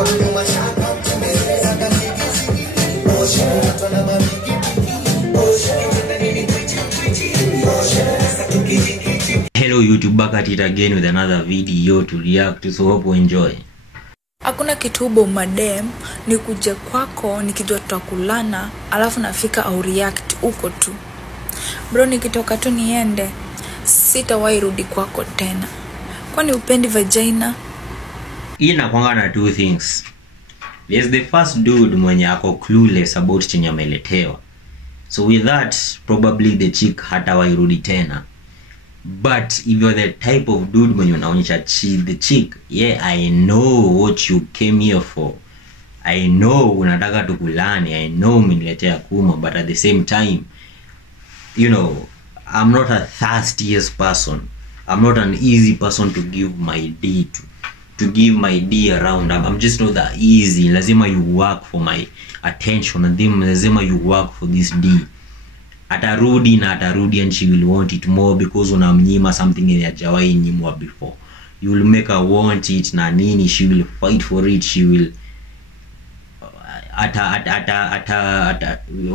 Hello YouTube, back at it again with another video to react to, so hope you enjoy. Hakuna kitubo madem ni kuja kwako nikijua tutakulana alafu nafika au react uko tu. Bro nikitoka tu niende sitawahi rudi kwako tena. Kwani upendi vagina? Inakuanga na two things. There's the first dude mwenye ako clueless about chenye ameletewa. So with that, probably the chick hatawahi rudi tena. But if you're the type of dude mwenye unaonyesha the chick, yeah, I know what you came here for. I know unataka tukulane. I know umeniletea kuma, but at the same time, you know, I'm not a thirsty person. I'm not an easy person to give my D to give my D around. I'm just not that easy. Lazima you work for my attention, and then lazima you work for this D. Atarudi and she will want it more because unamnyima something that hajawahi nyimwa before. You will make her want it na nini, she will fight for it, she will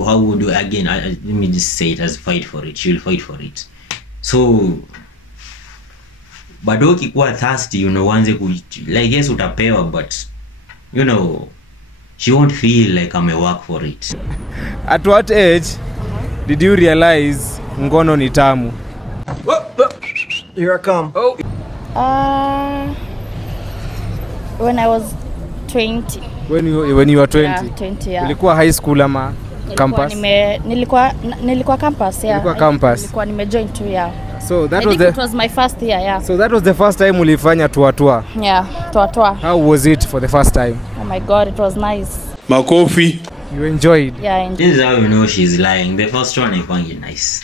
how would you again, let me just say it as fight for it. She will fight for it. So bado ukikuwa thirsty, you know, wanze like yes utapewa, but you know, she won't feel like I'm a work for it. At what age did you realize ngono ni tamu? Here I come. Oh. When I was 20. When you were 20? Yeah, 20, yeah. Ulikuwa high school ama campus? Nilikuwa campus, yeah. Ulikuwa campus? Nilikuwa nimejoin tu, yeah. So that it was my first year, yeah. So that was the first time ulifanya tuatua? Yeah, tuatua. How was it for the first time? Oh my God, it was nice. Makofi. You enjoyed? Yeah, I enjoyed. This is how you know she's lying. The first one is nice.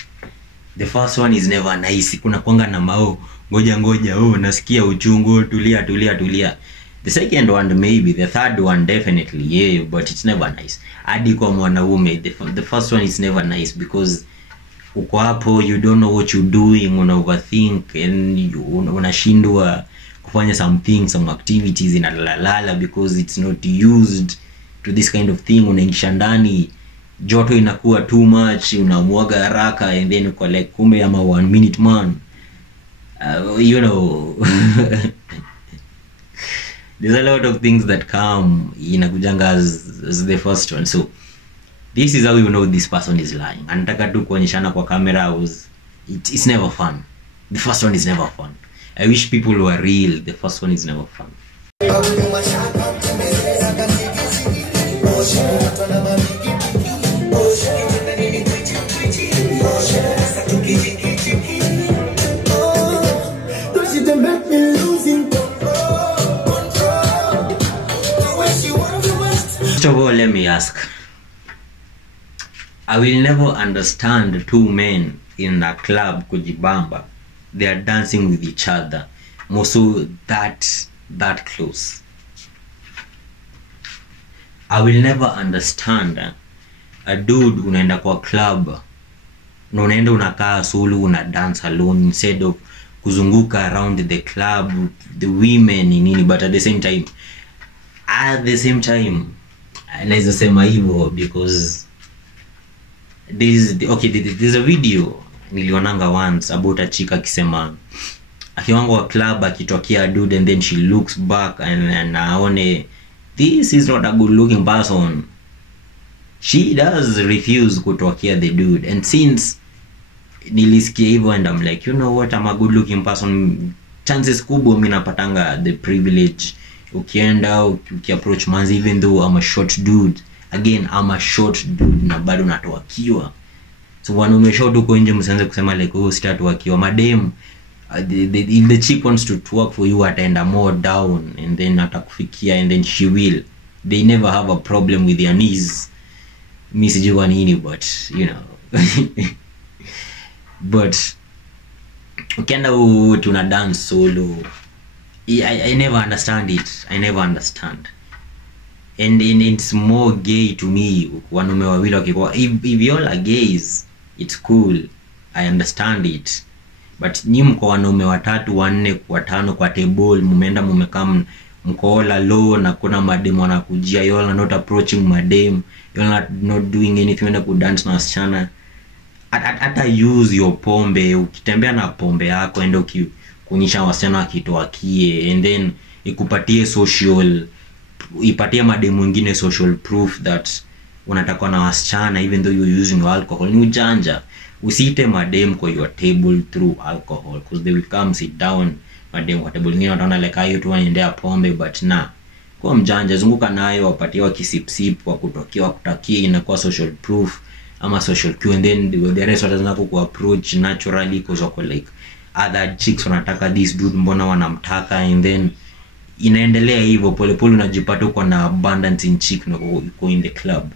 The first one is never nice. Kuna kwanga na mao ngoja nasikia uchungu, tulia. The second one maybe, the third one definitely, yeah, but it's never nice. Hadi kwa mwanaume, the first one is never nice because uko hapo, you don't know what you're doing, una overthink and unashindwa kufanya some activities in alalala because it's not used to this kind of thing. Unaingisha ndani, joto inakuwa too much, unamwaga haraka, and then uko like kumbe ama 1 minute man. You know, there's a lot of things that come inakujanga as the first one. So this is how you know this person is lying. Anataka tu kuonyeshana kwa camera, it's never fun. The first one is never fun. I wish people were real. The first one is never fun. First of all, let me ask. I will never understand two men in a club kujibamba. They are dancing with each other. More so that close. I will never understand a dude unaenda kwa club na unaenda unakaa solo, una dance alone instead of kuzunguka around the club, the women nini, but at the same time naweza sema hivyo because there's a video nilionanga once about a chick akisema akiwango wa club akitokea dude and then she looks back and aone this is not a good looking person, she does refuse kutokea the dude. And since nilisikia hivyo and I'm like, you know what, I'm a good looking person, chances kubwa mimi napatanga the privilege ukienda ukiapproach manzi, even though I'm a short dude. Again, I'm a short dude na bado natoakiwa. So wanaume short uko nje msianze kusema like oh sitatoakiwa. Madem, if the chick wants to work for you ataenda more down and then atakufikia and then she will. They never have a problem with their knees. Mimi sijui kwa nini, but you know. But ukienda tuna dance solo, I never understand it. I never understand. And it's more gay to me wanaume wawili wakikuwa. If you all are gays, it's cool, I understand it. But ni mko wanaume watatu, wanne, kwa tano kwa table, mumeenda mumekam mko all alone na kuna madem wanakujia, you all are not approaching madem, you all are not doing anything when ku dance na wasichana. Hata use your pombe, ukitembea na pombe yako ende kuonyesha wasichana wakitoakie, and then ikupatie social, ipatie madem wengine social proof that unataka na wasichana even though you're using alcohol. Ni ujanja. Usiite madem kwa your table through alcohol, because they will come sit down madem kwa table nyingine wataona like ayo tu wanaendea pombe, but kwa mjanja, zunguka nayo, wapatie wakisipsip, wakutokea, wakutakie, inakuwa social proof ama social cue, and then the rest wataanza kuapproach naturally because wako like other chicks wanataka this dude, mbona wanamtaka, and then inaendelea hivyo pole pole, unajipata uko na abundance in chick na uko in the club.